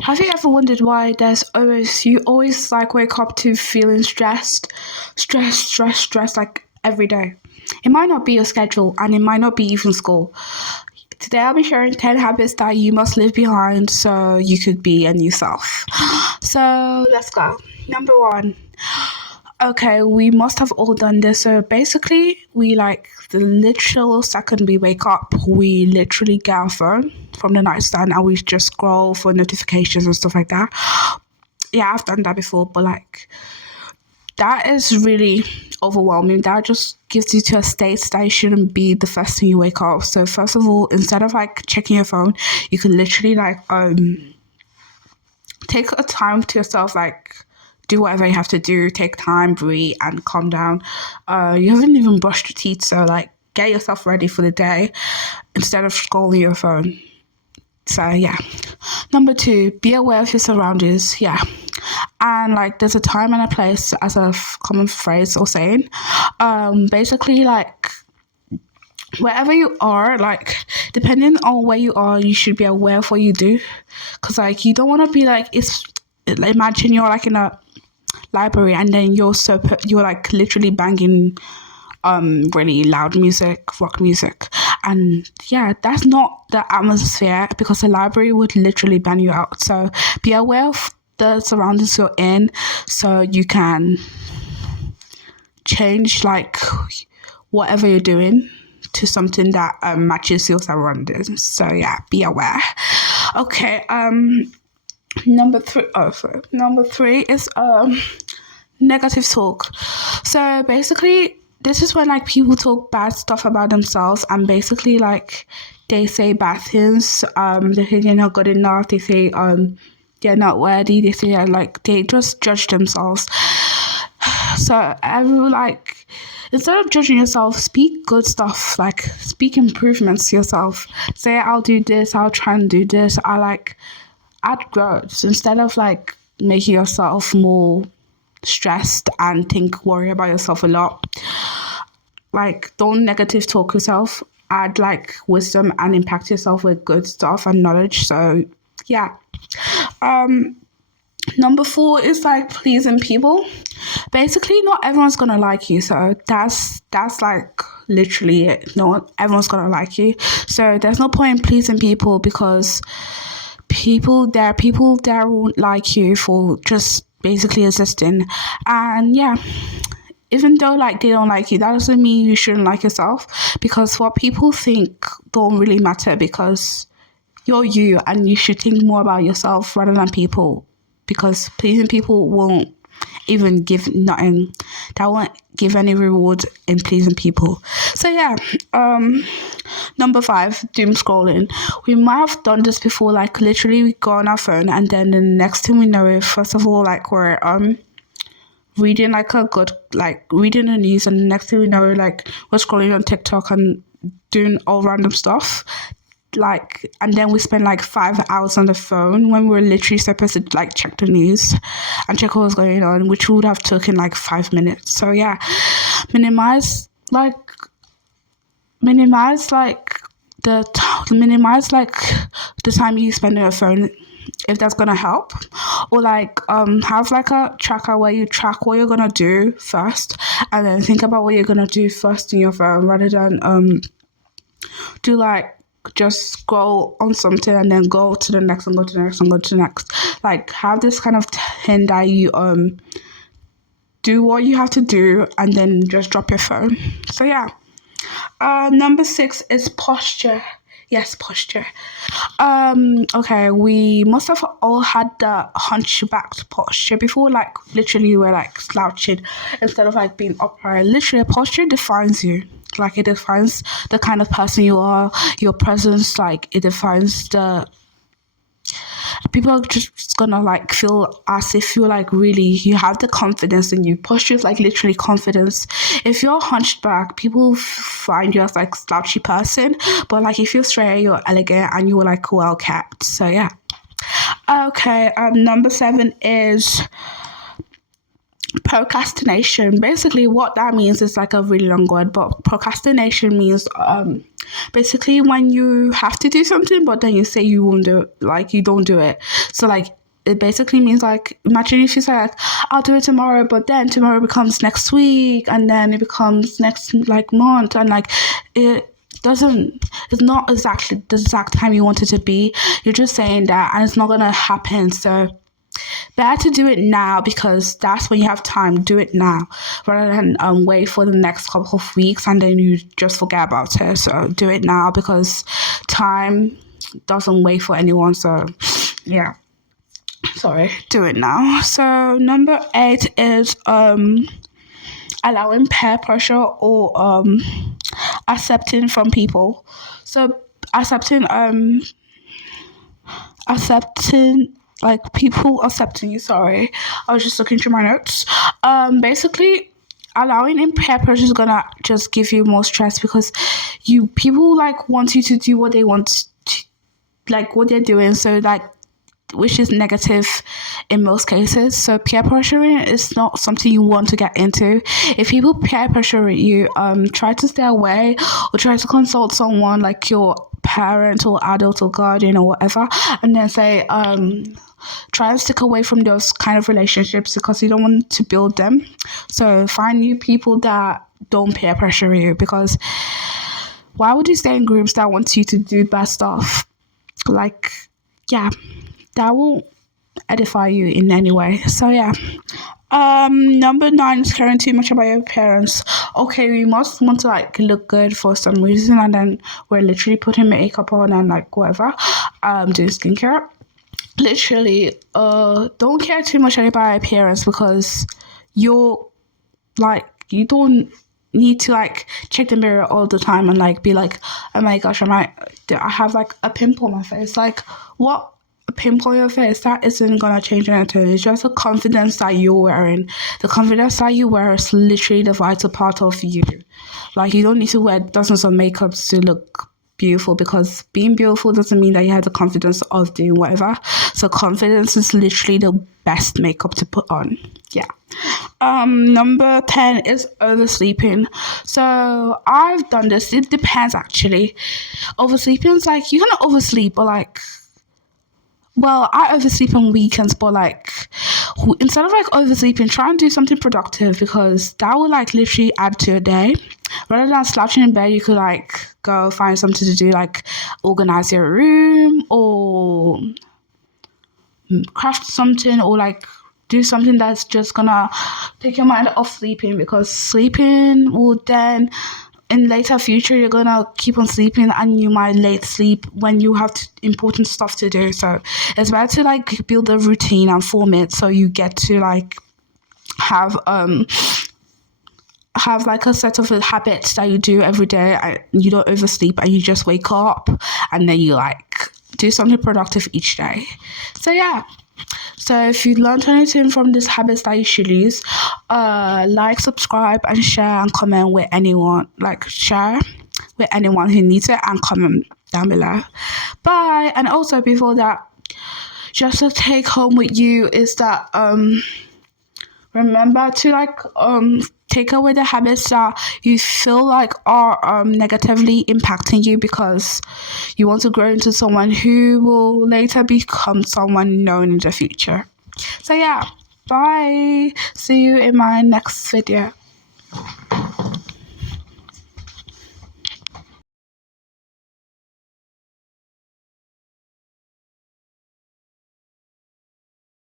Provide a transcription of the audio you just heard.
have you ever wondered why you always like wake up to feeling stressed like every day? It might not be your schedule and it might not be even school. Today I'll be sharing 10 habits that you must leave behind so you could be a new self. So let's go. Number 1. Okay, we must have all done this. So basically, we like the literal second we wake up, we literally get our phone from the nightstand and we just scroll for notifications and stuff like that. Yeah, I've done that before, but like that is really overwhelming. That just gives you to a state that it shouldn't be the first thing you wake up. So first of all, instead of like checking your phone, you can literally like take a time to yourself, like do whatever you have to do, take time, breathe, and calm down. You haven't even brushed your teeth, so like get yourself ready for the day instead of scrolling your phone. So yeah. Number 2, be aware of your surroundings. Yeah. And like there's a time and a place as a common phrase or saying. Basically like wherever you are, like depending on where you are, you should be aware of what you do. Cause like you don't want to be like, imagine you're like in a library and then you're like literally banging really loud music, rock music, and yeah, that's not the atmosphere, because the library would literally ban you out. So be aware of the surroundings you're in so you can change like whatever you're doing to something that matches your surroundings. So yeah, be aware. Okay, number 3 is negative talk. So basically this is when like people talk bad stuff about themselves, and basically like they say bad things. They say they're not good enough, they say they're not worthy, they say like they just judge themselves. So instead of judging yourself, speak good stuff, like speak improvements to yourself. Say I'll do this, I'll try and do this, I like add growth instead of like making yourself more stressed and worry about yourself a lot. Like don't negative talk yourself, add like wisdom and impact yourself with good stuff and knowledge. So yeah. Number 4 is like pleasing people. Basically not everyone's gonna like you, so that's like literally it. Not everyone's gonna like you, so there's no point in pleasing people, because there are people that won't like you for just basically existing. And yeah, even though like they don't like you, that doesn't mean you shouldn't like yourself, because what people think don't really matter, because you're you and you should think more about yourself rather than people, because pleasing people won't even give nothing. That won't give any reward in pleasing people. So yeah. Number 5, doom scrolling. We might have done this before, like literally we go on our phone and then the next thing we know it, first of all, like we're reading reading the news, and the next thing we know, like we're scrolling on TikTok and doing all random stuff. Like, and then we spend like 5 hours on the phone when we're literally supposed to like check the news and check what's going on, which would have taken like 5 minutes. So yeah, minimize like the time you spend on your phone, if that's gonna help. Or like have like a tracker where you track what you're gonna do first, and then think about what you're gonna do first in your phone, rather than do like just scroll on something and then go to the next and go to the next and go to the next. Like have this kind of thing that you do what you have to do and then just drop your phone. So yeah. Number 6 is posture. Yes, posture. Okay, we must have all had the hunchbacked posture before, like literally we're like slouching instead of like being upright. Literally, a posture defines you. Like it defines the kind of person you are, your presence, like it defines people are just gonna like feel as if you're like really, you have the confidence in you. Posture is like literally confidence. If you're hunched back, people find you as like slouchy person, but like if you're straight, you're elegant and you're like well kept. So yeah. Okay, number 7 is procrastination. Basically, what that means is like a really long word, but procrastination means basically when you have to do something, but then you say you won't do it, like you don't do it. So like it basically means like imagine if you say like I'll do it tomorrow, but then tomorrow becomes next week, and then it becomes next like month, and like it doesn't it's not exactly the exact time you want it to be. You're just saying that, and it's not gonna happen. So better to do it now, because that's when you have time. Do it now rather than wait for the next couple of weeks and then you just forget about it. So do it now, because time doesn't wait for anyone. So yeah, sorry, do it now. So number 8 is allowing peer pressure or accepting from people. So accepting like people accepting you. Sorry, I was just looking through my notes. Basically, allowing in peer pressure is gonna just give you more stress, because people like want you to do what they want to, like what they're doing. So like, which is negative in most cases. So peer pressuring is not something you want to get into. If people peer pressure you, try to stay away, or try to consult someone like your parent or adult or guardian or whatever, and then say try and stick away from those kind of relationships, because you don't want to build them. So find new people that don't peer pressure you, because why would you stay in groups that want you to do bad stuff? Like, yeah, that won't edify you in any way. So yeah. Number 9 is caring too much about your appearance. Okay, we must want to like look good for some reason, and then we're literally putting makeup on and like whatever, doing skincare. Literally, don't care too much about your appearance, because you're like, you don't need to like check the mirror all the time and like be like, oh my gosh, I have like a pimple on my face. Like, what? A pimple on your face, that isn't gonna change anything. It's just a confidence that you're wearing. The confidence that you wear is literally the vital part of you. Like, you don't need to wear dozens of makeups to look beautiful, because being beautiful doesn't mean that you have the confidence of doing whatever. So confidence is literally the best makeup to put on. Yeah. Number 10 is oversleeping. So I've done this. It depends actually. Oversleeping is like, you're gonna oversleep, but like, well, I oversleep on weekends, but like, instead of like oversleeping, try and do something productive, because that will like literally add to your day. Rather than slouching in bed, you could like go find something to do, like organize your room, or craft something, or like do something that's just gonna take your mind off sleeping, because sleeping will then, in later future, you're gonna keep on sleeping and you might late sleep when you have important stuff to do. So it's better to like build a routine and form it, so you get to like have like a set of habits that you do every day, and you don't oversleep, and you just wake up and then you like do something productive each day. So yeah. So if you learned anything from these habits that you should use, like, subscribe, and share and comment with anyone. Like, share with anyone who needs it, and comment down below. Bye. And also, before that, just to take home with you is that remember to like take away the habits that you feel like are negatively impacting you, because you want to grow into someone who will later become someone known in the future. So yeah, bye. See you in my next video.